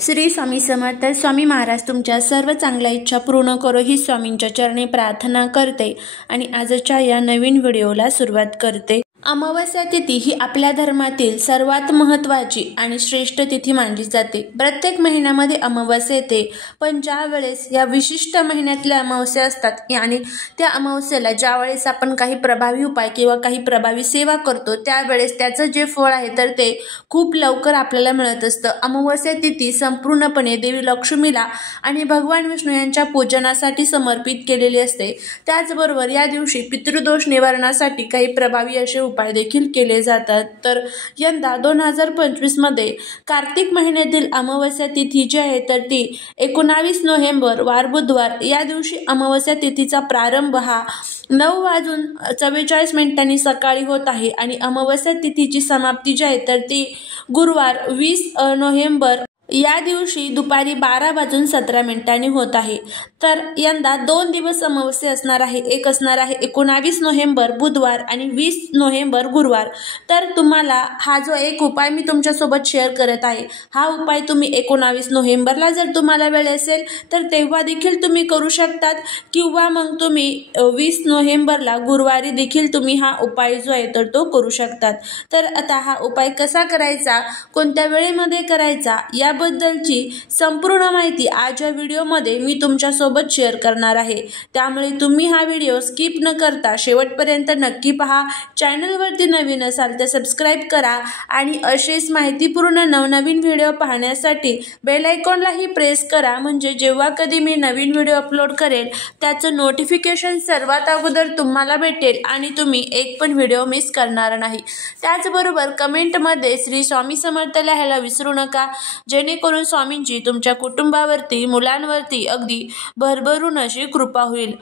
श्री स्वामी समर्थ। स्वामी महाराज तुमच्या सर्व चांगल्या इच्छा पूर्ण करो ही स्वामींच्या चरणी प्रार्थना करते आणि आजच्या या नवीन व्हिडिओला सुरुवात करते। अमावस्या तिथी ही आपल्या धर्मातील सर्वात महत्त्वाची आणि श्रेष्ठ तिथी मानली जाते। प्रत्येक महिन्यामध्ये अमावस्या येते, पण ज्या वेळेस या विशिष्ट महिन्यातल्या अमावस्या असतात आणि त्या अमावस्येला ज्या वेळेस आपण काही प्रभावी उपाय किंवा काही प्रभावी सेवा करतो त्यावेळेस त्याचं जे फळ आहे तर ते खूप लवकर आपल्याला मिळत असतं। अमावस्या तिथी संपूर्णपणे देवी लक्ष्मीला आणि भगवान विष्णू यांच्या पूजनासाठी समर्पित केलेली असते। त्याचबरोबर या दिवशी पितृदोष निवारणासाठी काही प्रभावी असे उपाय देखील केले जातात। तर यंदा 2025 मध्ये कार्तिक महिन्यातील अमावस्या तिथी जी आहे तर ती 19 नोव्हेंबर वार बुधवार या दिवशी अमावस्या तिथीचा प्रारंभ हा 9:44 सकाळी होत आहे आणि अमावस्या तिथीची समाप्ती जी आहे तर ती गुरुवार 20 नोव्हेंबर या दिवशी दुपारी 12:17 होत आहे। तर यंदा 2 दिवस अमावस्या असणार आहे। एक असणार आहे 19 नोव्हेंबर बुधवार आणि 20 नोव्हेंबर गुरुवार। तर तुम्हाला हा जो एक उपाय मी तुमच्यासोबत शेअर करत आहे हा उपाय तुम्ही 19 नोव्हेंबरला जर तुम्हाला वेळ असेल तर तेव्हा देखील तुम्ही करू शकतात किंवा मग तुम्ही 20 नोव्हेंबरला गुरुवारी देखील तुम्ही हा उपाय जो आहे तर तो करू शकतात। तर आता हा उपाय कसा करायचा, कोणत्या वेळेमध्ये करायचा याबद्दलची संपूर्ण माहिती आज या व्हिडिओमध्ये मी तुमच्यासोबत शेअर करणार आहे। त्यामुळे तुम्ही हा व्हिडिओ स्किप न करता शेवटपर्यंत नक्की पहा। चॅनलवरती नवीन असाल तर सबस्क्राईब करा आणि असेच माहितीपूर्ण नवनवीन व्हिडिओ पाहण्यासाठी बेल आयकॉनलाही प्रेस करा, म्हणजे जेव्हा कधी मी नवीन व्हिडिओ अपलोड करेल त्याचं नोटिफिकेशन सर्वात अगोदर तुम्हाला भेटेल आणि तुम्ही एक पण व्हिडिओ मिस करणार नाही। त्याचबरोबर कमेंटमध्ये श्री स्वामी समर्थ लिहायला विसरू नका, जेणेकरून स्वामींची तुमच्या कुटुंबावरती मुलांवरती अगदी भरभरून अशी कृपा होईल।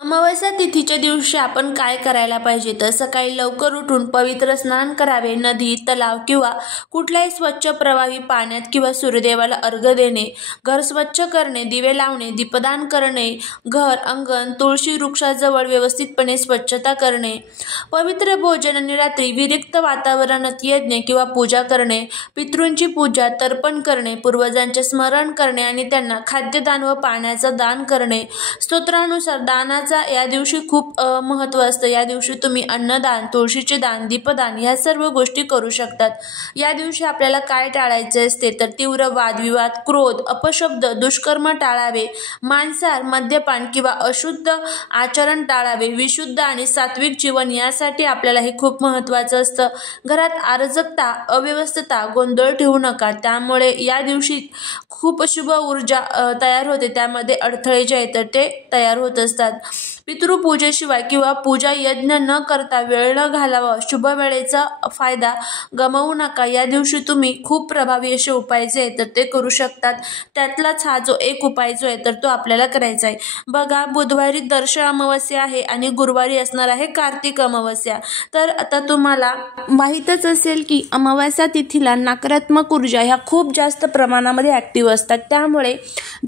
अमावस्या तिथीच्या दिवशी आपण काय करायला पाहिजे तर सकाळी लवकर उठून पवित्र स्नान करावे। नदी, तलाव किंवा कुठल्याही स्वच्छ प्रवाही पाण्यात किंवा सूर्यदेवाला अर्घ्य देणे, घर स्वच्छ करणे, दिवे लावणे, दीपदान करणे, घर, अंगण, तुळशी वृक्षाजवळ व्यवस्थितपणे स्वच्छता करणे, पवित्र भोजन आणि रात्री विरिक्त वातावरणात यज्ञ किंवा पूजा करणे, पितृंची पूजा तर्पण करणे, पूर्वजांचे स्मरण करणे आणि त्यांना खाद्यदान व पाण्याचं दान करणे। स्तोत्रानुसार दानाचा या दिवशी खूप महत्त्व असतं। या दिवशी तुम्ही अन्नदान, तुळशीचे दान, दीपदान ह्या सर्व गोष्टी करू शकतात। या दिवशी आपल्याला काय टाळायचे असते तर तीव्र वादविवाद, क्रोध, अपशब्द, दुष्कर्म टाळावे, मांसाहार, मद्यपान किंवा अशुद्ध आचरण टाळावे, विशुद्ध आणि सात्विक जीवन यासाठी आपल्याला हे खूप महत्त्वाचं असतं। घरात अराजकता, अव्यवस्था, गोंधळ ठेवू नका, त्यामुळे या दिवशी खूप अशुभ ऊर्जा तयार होते, त्यामध्ये अडथळे जे आहेत तर ते तयार होत असतात। पितृपूजेशिवाय किंवा पूजा यज्ञ न करता वेळ न घालावा, शुभ वेळेचा फायदा गमावू नका। या दिवशी तुम्ही खूप प्रभावी असे उपाय जे आहेत तर ते करू शकतात। त्यातलाच हा जो एक उपाय जो आहे तर तो आपल्याला करायचा आहे। बघा, बुधवारी दर्श अमावस्या आहे आणि गुरुवारी असणार आहे कार्तिक अमावस्या। तर आता तुम्हाला माहीतच असेल की अमावस्या तिथीला नकारात्मक ऊर्जा ह्या खूप जास्त प्रमाणामध्ये ॲक्टिव्ह असतात। त्यामुळे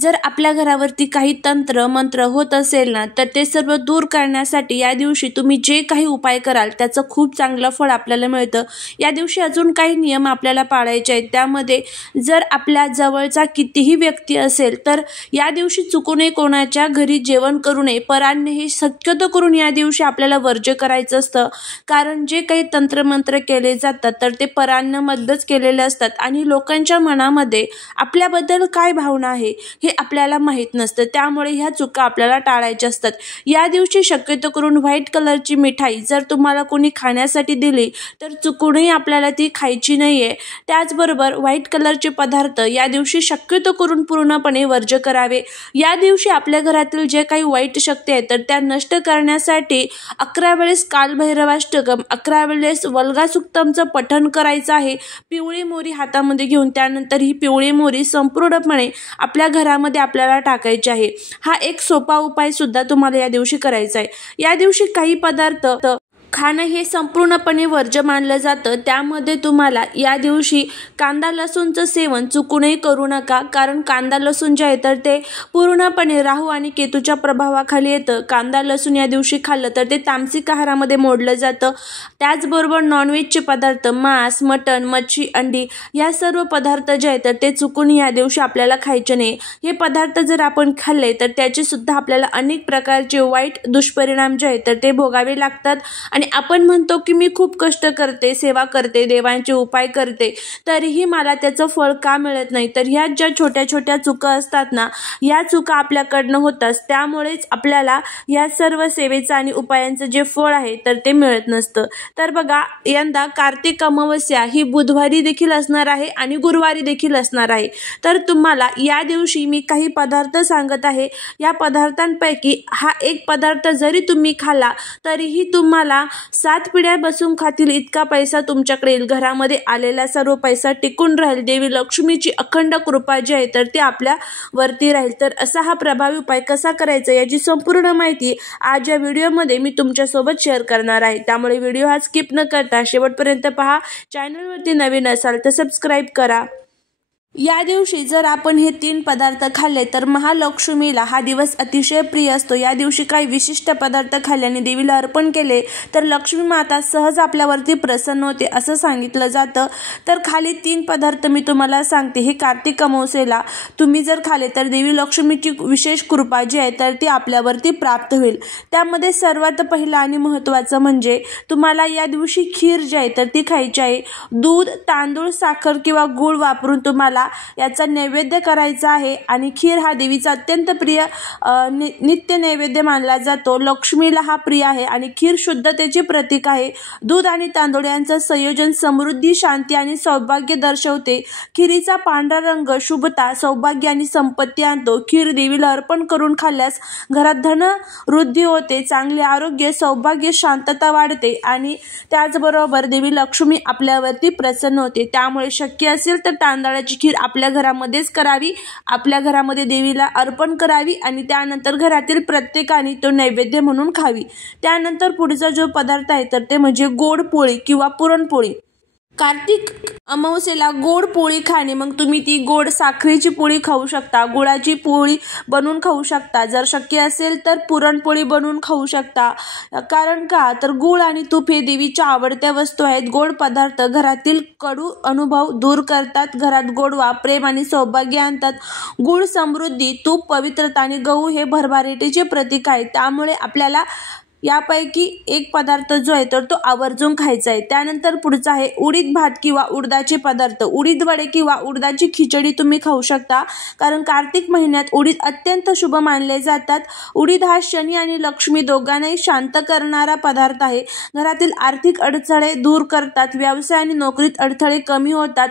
जर आपल्या घरावरती काही तंत्र मंत्र होत असेल ना तर ते सर्व दूर करण्यासाठी या दिवशी तुम्ही जे काही उपाय कराल त्याचं खूप चांगलं फळ आपल्याला मिळतं। या दिवशी अजून काही नियम आपल्याला पाळायचे आहेत। त्यामध्ये जर आपल्या जवळचा कितीही व्यक्ती असेल तर या दिवशी चुकूनही कोणाच्या घरी जेवण करू नये। परान्न हे शक्यतो करून या दिवशी आपल्याला वर्ज्य करायचं असतं, कारण जे काही तंत्रमंत्र केले जातात तर ते परान्नमध्येच केलेले असतात आणि लोकांच्या मनामध्ये आपल्याबद्दल काय भावना आहे हे आपल्याला माहीत नसतं। त्यामुळे ह्या चुका आपल्याला टाळायच्या असतात। या दिवशी शक्यतो करून व्हाईट कलरची मिठाई जर तुम्हाला कोणी खाण्यासाठी दिली तर चुकूनही आपल्याला ती खायची नाहीये। त्याचबरोबर व्हाईट कलरचे पदार्थ या दिवशी शक्यतो करून पूर्णपणे वर्ज्य करावे। या दिवशी आपल्या घरातील जे काही वाईट शक्ती आहेत तर त्या नष्ट करण्यासाठी 11 वेळेस कालभैरवाष्टकम, 11 वेळेस वल्गा सुक्तमचं पठण करायचं आहे। पिवळी मोरी हातामध्ये घेऊन त्यानंतर ही पिवळी मोरी संपूर्णपणे आपल्या घरामध्ये आपल्याला टाकायची आहे। हा एक सोपा उपाय सुद्धा तुम्हाला या दिवशी करायचा आहे। या दिवशी काही पदार्थ खाणं हे संपूर्णपणे वर्ज्य मानलं जातं। त्यामध्ये तुम्हाला या दिवशी कांदा लसूणचं सेवन चुकूनही करू नका, कारण कांदा लसूण जे आहे तर ते पूर्णपणे राहू आणि केतूच्या प्रभावाखाली येतं। कांदा लसूण या दिवशी खाल्लं तर ते तामसिक आहारामध्ये मोडलं जातं। त्याचबरोबर नॉनव्हेजचे पदार्थ मांस, मटण, मच्छी, अंडी या सर्व पदार्थ जे आहेत तर ते चुकून या दिवशी आपल्याला खायचे नाही। हे पदार्थ जर आपण खाल्ले तर त्याचे सुद्धा आपल्याला अनेक प्रकारचे वाईट दुष्परिणाम जे आहेत तर ते भोगावे लागतात। आणि आपण म्हणतो की मी खूप कष्ट करते, सेवा करते, देवांचे उपाय करते, तरीही मला त्याचं फळ का मिळत नाही। तर ह्या ज्या छोट्या छोट्या चुका असतात ना, या चुका आपल्याकडनं होतात, त्यामुळेच आपल्याला या सर्व सेवेचं आणि उपायांचं जे फळ आहे तर ते मिळत नसतं। तर बघा, यंदा कार्तिक अमावस्या ही बुधवारी देखील असणार आहे आणि गुरुवारी देखील असणार आहे। तर तुम्हाला या दिवशी मी काही पदार्थ सांगत आहे, या पदार्थांपैकी हा एक पदार्थ जरी तुम्ही खाल्ला तरीही तुम्हाला 7 पिढ्या बसून खातील इतका पैसा तुमच्याकडे येईल। घरामध्ये आलेला सर्व पैसा टिकून राहील। देवी लक्ष्मीची अखंड कृपा जी आहे तर ती आपल्या वरती राहील। तर असा हा प्रभावी उपाय कसा करायचा याची संपूर्ण माहिती आज या व्हिडिओमध्ये मी तुमच्यासोबत शेअर करणार आहे। त्यामुळे व्हिडिओ हा स्किप न करता शेवटपर्यंत पहा। चॅनलवरती नवीन असाल तर सबस्क्राईब करा। या दिवशी जर आपण हे 3 पदार्थ खाल्ले तर महालक्ष्मीला हा दिवस अतिशय प्रिय असतो। या दिवशी काही विशिष्ट पदार्थ खाल्ल्याने देवीला अर्पण केले तर लक्ष्मी माता सहज आपल्यावरती प्रसन्न होते असं सांगितलं जातं। तर खाली 3 पदार्थ मी तुम्हाला सांगते, हे कार्तिक अमावस्येला तुम्ही जर खाल्ले तर देवी लक्ष्मीची विशेष कृपा जी आहे तर ती आपल्यावरती प्राप्त होईल। त्यामध्ये सर्वात पहिलं आणि महत्त्वाचं म्हणजे तुम्हाला या दिवशी खीर जी आहे तर ती खायची आहे। दूध, तांदूळ, साखर किंवा गूळ वापरून तुम्हाला याचा नैवेद्य करायचा आहे। आणि खीर हा देवीचा अत्यंत प्रिय नित्य नैवेद्य मानला जातो। लक्ष्मीला हा प्रिय आहे आणि खीर शुद्धतेचे प्रतीक आहे। दूध आणि तांदूळ यांचं संयोजन समृद्धी, शांती आणि सौभाग्य दर्शवते। खीरीचा पांढरा रंग शुभता, सौभाग्य आणि संपत्ती आणतो। खीर देवीला अर्पण करून खाल्ल्यास घरात धन वृद्धी होते, चांगले आरोग्य, सौभाग्य, शांतता वाढते आणि त्याचबरोबर देवी लक्ष्मी आपल्यावरती प्रसन्न होते। त्यामुळे शक्य असेल तर तांदळाची खीर आपल्या घरामध्येच करावी, आपल्या घरामध्ये देवीला अर्पण करावी आणि त्यानंतर घरातील प्रत्येकाने तो नैवेद्य म्हणून खावी। त्यानंतर पुढचा जो पदार्थ आहे तर ते म्हणजे गोड पोळी किंवा पुरणपोळी। कार्तिक अमावस्येला गोड पोळी खाणे, मग तुम्ही ती गोड साखरेची पोळी खाऊ शकता, गुळाची पोळी बनवून खाऊ शकता, जर शक्य असेल तर पुरणपोळी बनवून खाऊ शकता। कारण का तर गूळ आणि तूप हे देवीच्या आवडत्या वस्तू आहेत। गोड पदार्थ घरातील कडू अनुभव दूर करतात, घरात गोडवा, प्रेम आणि सौभाग्य आणतात। गूळ समृद्धी, तूप पवित्रता आणि गहू हे भरभराटीचे प्रतीक आहे। त्यामुळे आपल्याला यापैकी एक पदार्थ जो आहे तर तो आवर्जून खायचा आहे। त्यानंतर पुढचा आहे उडीद भात किंवा उडदाचे पदार्थ। उडीद वडे किंवा उडदाची खिचडी तुम्ही खाऊ शकता, कारण कार्तिक महिन्यात उडीद अत्यंत शुभ मानले जातात। उडीद हा शनी आणि लक्ष्मी दोघांनाही शांत करणारा पदार्थ आहे। घरातील आर्थिक अडथळे दूर करतात, व्यवसाय आणि नोकरीत अडथळे कमी होतात।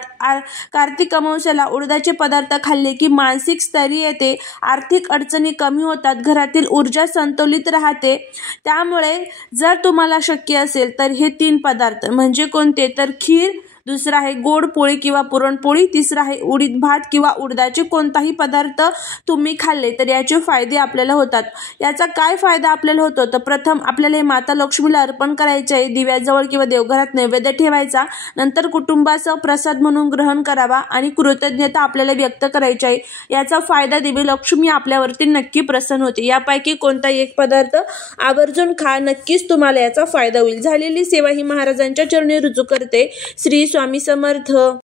कार्तिक अमावस्येला उडदाचे पदार्थ खाल्ले की मानसिक स्थैर्य येते, आर्थिक अडचणी कमी होतात, घरातील ऊर्जा संतुलित राहते। त्यामुळे जर तुम्हाला शक्य असेल तर हे 3 पदार्थ म्हणजे कोणते तर खीर, दुसरा आहे गोड पोळी किंवा पुरणपोळी, तिसरा आहे उडीद भात किंवा उडदाचे कोणताही पदार्थ तुम्ही खाल्ले तर याचे फायदे आपल्याला होतात। याचा काय फायदा आपल्याला होतो तर प्रथम आपल्याला हे माता लक्ष्मीला अर्पण करायचे आहे, दिव्याजवळ किंवा देवघरात नैवेद्य ठेवायचा, नंतर कुटुंबासह प्रसाद म्हणून ग्रहण करावा आणि कृतज्ञता आपल्याला व्यक्त करायची आहे। याचा फायदा देवी लक्ष्मी आपल्यावरती नक्की प्रसन्न होते। यापैकी कोणताही एक पदार्थ आवर्जून खा, नक्कीच तुम्हाला याचा फायदा होईल। झालेली सेवा ही महाराजांच्या चरणी रुजू करते। श्री स्वामी समर्थ।